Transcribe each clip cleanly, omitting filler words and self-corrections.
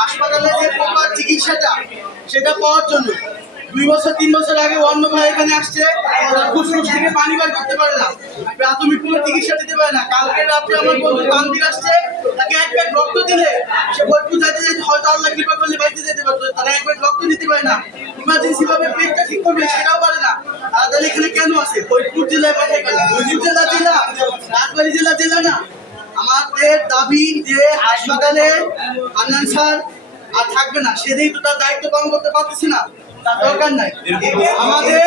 হাসপাতালে যে প্রপার চিকিৎসাটা সেটা পাওয়ার জন্য 2 বছর 3 বছর আগে অন্য ভাই এখানে আসছে, ওরা ফুসফুস থেকে পানি বার করতে পারে না, প্রাথমিক কোনো চিকিৎসা দিতে পারে না। কালকে রাত্রে আমার বন্ধু তানভীর আসছে, তাকে এক ব্যাগ রক্ত দিলে সে ভরপুর যাইতে যাইতে হয়তো আল্লাহ কৃপা করলে বাড়িতে যেতে পারতো, তারা এক ব্যাগ রক্ত দিতে পারে না, ইমার্জেন্সি ভাবে পেটটা ঠিক করবে সেটাও পারে না। তাহলে এখানে কেন আছে? ফরিদপুর জেলায় পাঠায় কেন? ফরিদপুর জেলা রাজবাড়ী জেলা না। আমাদের দাবি যে হাসপাতালে হান্নান স্যার আর থাকবে না, সেদিন তো তার দায়িত্ব পালন করতে পারতেছে না, তার দরকার নাই আমাদের,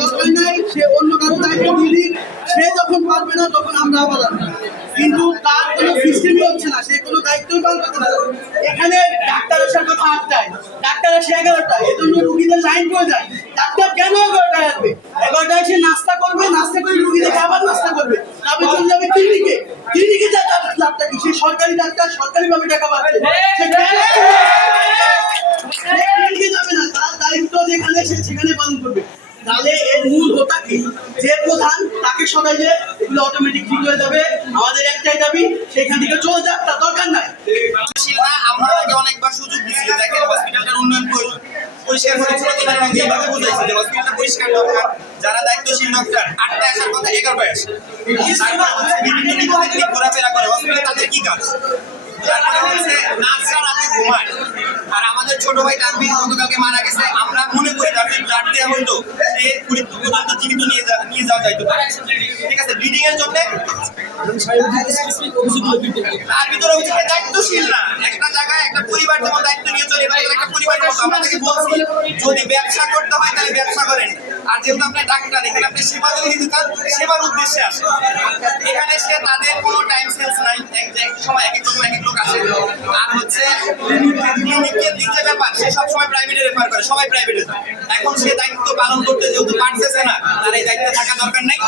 দরকার নাই সে অন্য কারো দায়িত্ব দিয়ে দিক, সে যখন পারবে না তখন আমরা আবার আসবো। কিন্তু তার কোনো সিস্টেমই হচ্ছে না, সে কোনো দায়িত্বই পালন করতে পারে না। এখানে ডাক্তার আসার কথা 8টায়, ডাক্তার আসে 11টায়, এজন্য রুগীদের লাইন পড়ে যায়। ডাক্তার কেন 11টায় আসবে? 11টায় সে নাস্তা করবে, নাস্তা করে রুগীদেরকে আবার নাস্তা করবে, তারপরে চলে যাবে ক্লিনিকে। ক্লিনিকে যা লাভটা কি? সে সরকারি ডাক্তার, সরকারিভাবে টাকা পাচ্ছে, সে ক্লিনিকে যাবে না, তার দায়িত্ব যেখানে সে সেখানে পালন করবে। তাহলে এর মূল হোতা কি? যে প্রধান তাকে সরাইলে এগুলো অটোমেটিক ঠিক হয়ে যাবে। আমাদের একটাই দাবি, সেখান থেকে চলে যাক, তার দরকার নাই। আমরা আগে অনেকবার সুযোগ দিচ্ছি, দেখেন হসপিটালটার উন্নয়ন প্রয়োজন, পরিষ্কার পরিচ্ছন্ন এইভাবে বুঝাইছি যে হসপিটালটা পরিষ্কার দরকার। যারা দায়িত্বশীল ডক্টর 8টায় আসার কথা 11টায় আসে, বিভিন্ন নিত্যদিক ঘোরাফেরা করে, হসপিটালে তাদের কি কাজ? তারপরে হচ্ছে নার্সরা রাতে ঘুমায়। আর আমাদের ছোট ভাই তানভীর গতকালকে মারা গেছে, আমরা মনে করি তাকে ব্লাড দেওয়া হইতো, সে ফরিদপুর পর্যন্ত জীবিত নিয়ে যাওয়া যাইতো, ঠিক আছে, ব্লিডিং এর জন্য। তার ভিতরে হচ্ছে দায়িত্বশীল না, একটা জায়গায় একটা পরিবার যেমন দায়িত্ব নিয়ে চলে, একটা পরিবারের মতো আমরা তাকে বলছি যদি ব্যবসা করতে হয় তাহলে ব্যবসা করেন। আর যেহেতু আপনি ডাক্তার, এখানে আপনি সেবা যদি দিতে চান, সেবার উদ্দেশ্যে আসে। এখানে সে তাদের কোনো টাইম সেন্স নাই, এক সময় এক এক লোক আসে। আর হচ্ছে ক্লিনিক কেন্দ্রিক যে ব্যাপার, সে সবসময় প্রাইভেটে রেফার করে, সবাই প্রাইভেটে যায়। এখন সে দায়িত্ব পালন করতে যেহেতু পারতেছে না, তার এই দায়িত্বে থাকা দরকার নাই।